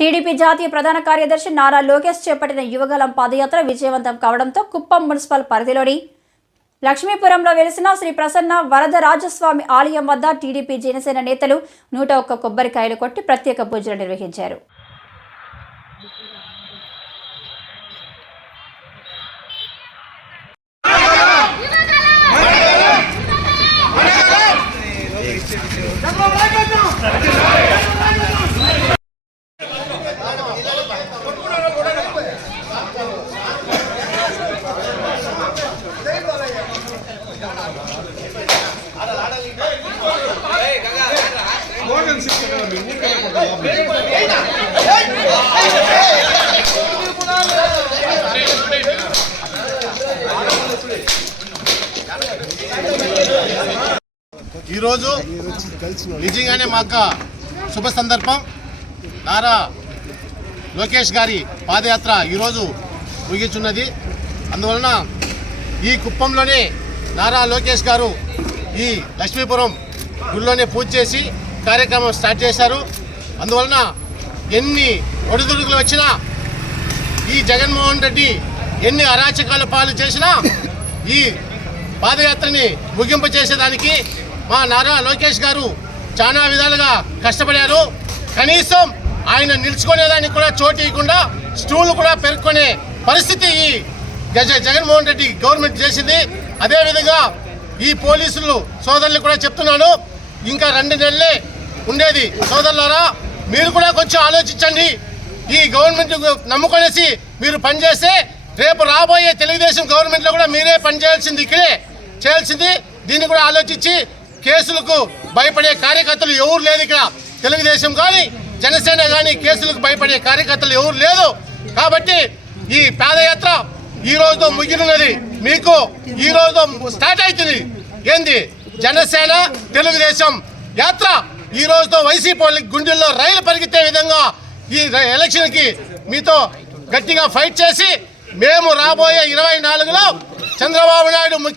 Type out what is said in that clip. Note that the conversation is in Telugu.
టీడీపీ జాతీయ ప్రధాన కార్యదర్శి నారా లోకేష్ చేపట్టిన యువగలం పాదయాత్ర విజయవంతం కావడంతో కుప్పం మున్సిపల్ పరిధిలోని లక్ష్మీపురంలో వెలిసిన శ్రీ ప్రసన్న వరదరాజస్వామి ఆలయం వద్ద టీడీపీ జనసేన నేతలు 101 కొబ్బరికాయలు కొట్టి ప్రత్యేక పూజలు నిర్వహించారు. ఈరోజు నిజంగానే మాకు శుభ సందర్భం. నారా లోకేష్ గారి పాదయాత్ర ఈరోజు ముగిస్తున్నది. అందువలన ఈ కుప్పంలోనే నారా లోకేష్ గారు ఈ లక్ష్మీపురం గుడిలోనే పూజ చేసి కార్యక్రమం స్టార్ట్ చేశారు. అందువలన ఎన్ని ఒడిదుడుకులు వచ్చినా ఈ జగన్మోహన్ రెడ్డి ఎన్ని అరాచకాల పాలు చేసినా ఈ పాదయాత్రని ముగింపు చేసేదానికి మా నారా లోకేష్ గారు చాలా విధాలుగా కష్టపడారు. కనీసం ఆయన నిలుచుకునేదానికి కూడా చోటు ఇవ్వకుండా స్టూలు కూడా పెరుక్కునే పరిస్థితి ఈ జగన్మోహన్ రెడ్డి గవర్నమెంట్ చేసింది. అదేవిధంగా ఈ పోలీసులు సోదరులు కూడా చెప్తున్నాను, ఇంకా 2 నెలలే ఉండేది. సోదరులారా, మీరు కూడా కొంచెం ఆలోచించండి. ఈ గవర్నమెంట్ నమ్ముకొనేసి మీరు పనిచేస్తే రేపు రాబోయే తెలుగుదేశం గవర్నమెంట్లో కూడా మీరే పనిచేయాల్సింది, ఇక్కడే చేయాల్సింది. దీన్ని కూడా ఆలోచించి కేసులకు భయపడే కార్యకర్తలు ఎవరు లేదు. ఇక్కడ తెలుగుదేశం కానీ జనసేన కానీ కేసులకు భయపడే కార్యకర్తలు ఎవరు లేదు. కాబట్టి ఈ పాదయాత్ర ఈ రోజుతో ముగినున్నది. మీకు ఈ రోజు స్టార్ట్ అవుతుంది. ఏంది జనసేన తెలుగుదేశం యాత్ర ఈ రోజుతో వైసీపీ గుండెల్లో రైలు పరిగెత్తే విధంగా ఈ ఎలక్షన్కి మీతో గట్టిగా ఫైట్ చేసి మేము రాబోయే 24లో చంద్రబాబు నాయుడు